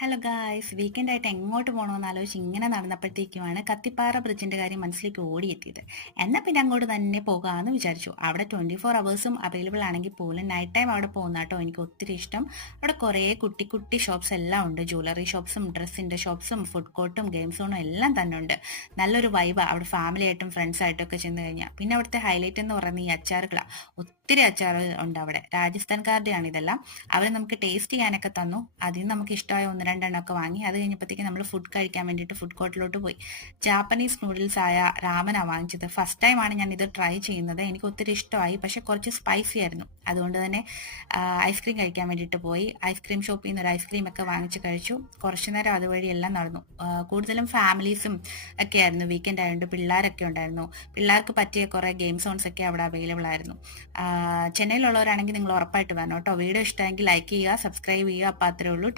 Hello guys, weekend ആയിട്ട് എങ്ങോട്ട് പോകണമെന്ന് ആലോചിച്ച് ഇങ്ങനെ നടന്നപ്പോഴത്തേക്കുമാണ് കത്തിപ്പാറ ബ്രിഡ്ജിന്റെ കാര്യം മനസ്സിലേക്ക് ഓടിയെത്തിയത്. എന്നാൽ പിന്നെ അങ്ങോട്ട് തന്നെ പോകാമെന്ന് വിചാരിച്ചു. അവിടെ 24 അവേഴ്സും അവൈലബിൾ ആണെങ്കിൽ പോലും നൈറ്റ് ടൈം അവിടെ പോകുന്ന കേട്ടോ എനിക്ക് ഒത്തിരി ഇഷ്ടം. അവിടെ കുറേ കുട്ടി കുട്ടി ഷോപ്സ് എല്ലാം ഉണ്ട്. ജ്വല്ലറി ഷോപ്സും ഡ്രസ്സിന്റെ ഷോപ്സും ഫുഡ് കോർട്ടും ഗെയിം സോണും എല്ലാം തന്നെ ഉണ്ട്. നല്ലൊരു വൈബാണ് അവിടെ ഫാമിലി ആയിട്ടും ഫ്രണ്ട്സ് ആയിട്ടും ഒക്കെ ചെന്ന് കഴിഞ്ഞാൽ. പിന്നെ അവിടുത്തെ ഹൈലൈറ്റ് എന്ന് പറയുന്നത് ഈ അച്ചാറുകളാണ്. ഒത്തിരി അച്ചാറുകൾ ഉണ്ട് അവിടെ. രാജസ്ഥാൻകാരുടെയാണ് ഇതെല്ലാം. അവർ നമുക്ക് ടേസ്റ്റ് ചെയ്യാനൊക്കെ തന്നു. അതിൽ നിന്ന് നമുക്ക് ഇഷ്ടമായ ഒന്ന് രണ്ടെണ്ണമൊക്കെ വാങ്ങി. അത് കഴിഞ്ഞപ്പോഴത്തേക്ക് നമ്മൾ ഫുഡ് കഴിക്കാൻ വേണ്ടിയിട്ട് ഫുഡ് കോർട്ടിലോട്ട് പോയി. ജാപ്പനീസ് നൂഡിൽസ് ആയ രാമനാണ് വാങ്ങിച്ചത്. ഫസ്റ്റ് ടൈമാണ് ഞാൻ ഇത് ട്രൈ ചെയ്യുന്നത്. എനിക്ക് ഒത്തിരി ഇഷ്ടമായി, പക്ഷെ കുറച്ച് സ്പൈസി ആയിരുന്നു. അതുകൊണ്ട് തന്നെ ഐസ്ക്രീം കഴിക്കാൻ വേണ്ടിയിട്ട് പോയി. ഐസ്ക്രീം ഷോപ്പിൽ നിന്ന് ഒരു ഐസ്ക്രീം ഒക്കെ വാങ്ങിച്ച് കഴിച്ചു. കുറച്ചു നേരം അതുവഴി എല്ലാം നടന്നു. കൂടുതലും ഫാമിലീസും ഒക്കെ ആയിരുന്നു. വീക്കെൻഡ് ആയതുകൊണ്ട് പിള്ളേരൊക്കെ ഉണ്ടായിരുന്നു. പിള്ളേർക്ക് പറ്റിയ കുറേ ഗെയിം സോൺസ് ഒക്കെ അവിടെ അവൈലബിൾ ആയിരുന്നു. ചെന്നൈയിലുള്ളവരാണെങ്കിൽ നിങ്ങൾ ഉറപ്പായിട്ട് വരണം കേട്ടോ. വീഡിയോ ഇഷ്ടമെങ്കിൽ ലൈക്ക് ചെയ്യുക, സബ്സ്ക്രൈബ് ചെയ്യുക. അപ്പോൾ അത്രേ ഉള്ളൂ.